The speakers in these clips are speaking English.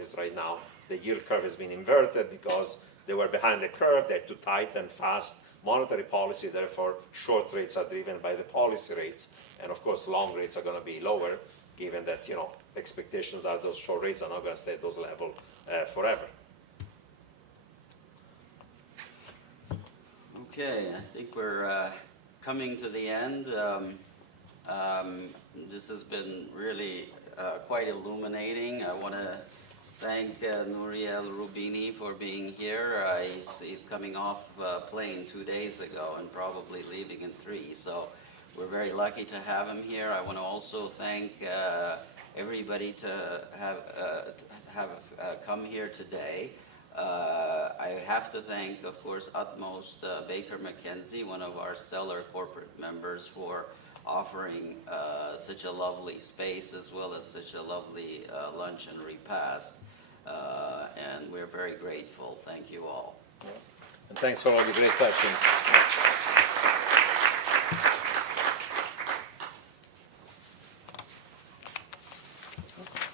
economies right now. The yield curve has been inverted because they were behind the curve. They had to tighten fast monetary policy. Therefore, short rates are driven by the policy rates. And of course, long rates are going to be lower, given that expectations are those short rates are not going to stay at those levels forever. Okay, I think we're coming to the end. This has been really quite illuminating. I want to thank Nouriel Roubini for being here. He's coming off a plane 2 days ago and probably leaving in 3. So we're very lucky to have him here. I want to also thank everybody to have come here today. I have to thank, of course, utmost Baker McKenzie, one of our stellar corporate members, for offering such a lovely space as well as such a lovely lunch and repast. And we're very grateful. Thank you all. And thanks for all the great questions.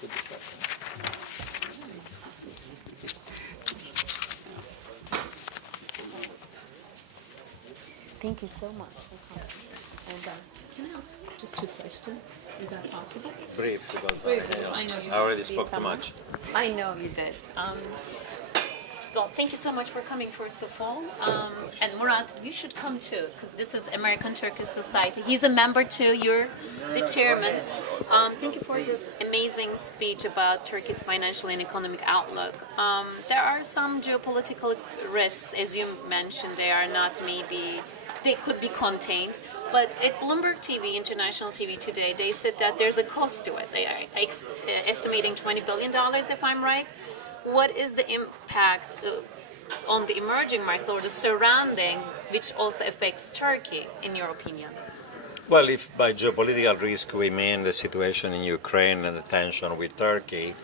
Good discussion. Thank you so much for coming. And can I ask just 2 questions? Is that possible? Brief, because I know you I already have to be spoke too somewhere. much. I know you did. Well, thank you so much for coming, first of all. And Murat, you should come too, because this is American Turkish Society. He's a member too. You're the chairman. Thank you for this amazing speech about Turkey's financial and economic outlook. There are some geopolitical risks, as you mentioned. They could be contained. But at Bloomberg TV, international TV today, they said that there's a cost to it. They are estimating $20 billion, if I'm right. What is the impact on the emerging markets or the surrounding, which also affects Turkey, in your opinion? Well, if by geopolitical risk we mean the situation in Ukraine and the tension with Turkey,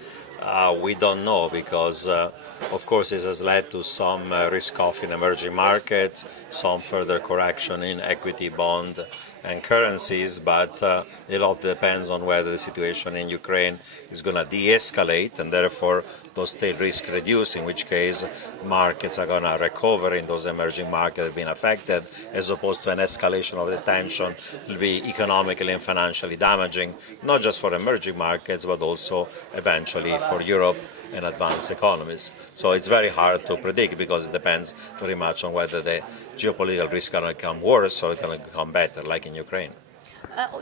we don't know because, of course, this has led to some risk-off in emerging markets, some further correction in equity, bond, and currencies, but it all depends on whether the situation in Ukraine is going to de-escalate and therefore those tail risk reduce, in which case markets are going to recover in those emerging markets that have been affected, as opposed to an escalation of the tension will be economically and financially damaging, not just for emerging markets, but also eventually for Europe and advanced economies. So it's very hard to predict because it depends very much on whether the geopolitical risk are going to become worse or it's going to become better, like in Ukraine.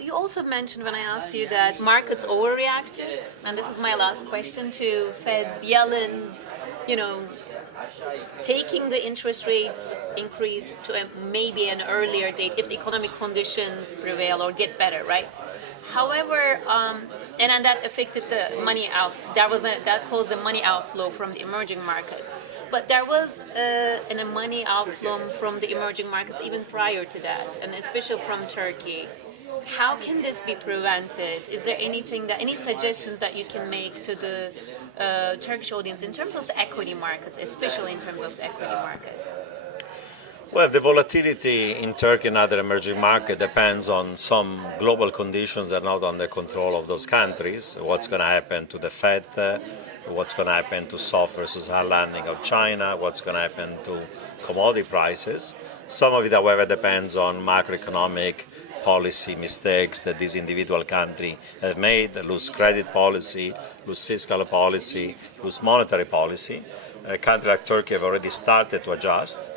You also mentioned when I asked you that markets overreacted, and this is my last question, to Fed's Yellen's, taking the interest rates increase to maybe an earlier date if the economic conditions prevail or get better, right? However, and that affected the money out. That caused the money outflow from the emerging markets. But there was a money outflow from the emerging markets even prior to that, and especially from Turkey. How can this be prevented? Is there any suggestions that you can make to the Turkish audience in terms of the equity markets, especially in terms of the equity markets? Well, the volatility in Turkey and other emerging markets depends on some global conditions that are not under control of those countries. What's going to happen to the Fed, what's going to happen to soft versus hard landing of China, what's going to happen to commodity prices. Some of it, however, depends on macroeconomic policy mistakes that these individual countries have made, loose credit policy, loose fiscal policy, loose monetary policy. A country like Turkey have already started to adjust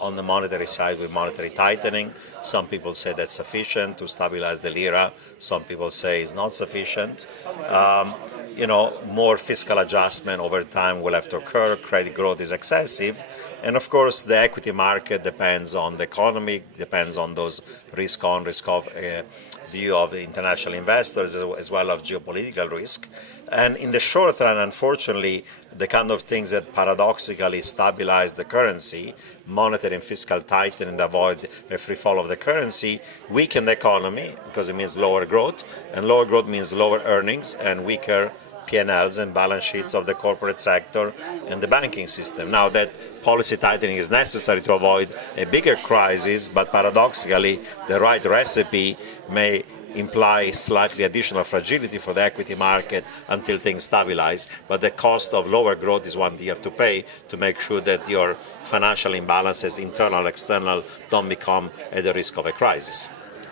on the monetary side with monetary tightening. Some people say that's sufficient to stabilize the lira. Some people say it's not sufficient. More fiscal adjustment over time will have to occur. Credit growth is excessive. And of course, the equity market depends on the economy, depends on those risk-on, risk-off view of the international investors as well as geopolitical risk. And in the short run, unfortunately, the kind of things that paradoxically stabilize the currency, monetary and fiscal tightening and avoid a free fall of the currency, weaken the economy because it means lower growth, and lower growth means lower earnings and weaker P&Ls and balance sheets of the corporate sector and the banking system. Now that policy tightening is necessary to avoid a bigger crisis, but paradoxically the right recipe may imply slightly additional fragility for the equity market until things stabilize. But the cost of lower growth is one you have to pay to make sure that your financial imbalances, internal, external, don't become at the risk of a crisis.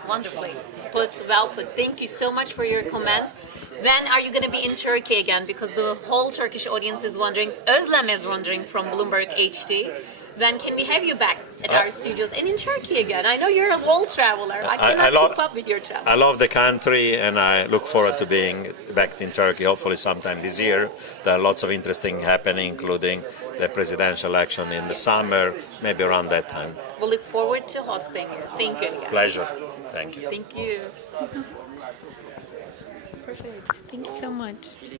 Wonderfully put, well put. Thank you so much for your comments. When are you going to be in Turkey again? Because the whole Turkish audience is wondering, Özlem is wondering from Bloomberg HD. When can we have you back at our studios and in Turkey again? I know you're a world traveler. I cannot keep up with your travel. I love the country, and I look forward to being back in Turkey, hopefully sometime this year. There are lots of interesting happening, including the presidential election in the summer, maybe around that time. We'll look forward to hosting you. Thank you again. Pleasure. Thank you. Thank you. Perfect. Thank you so much.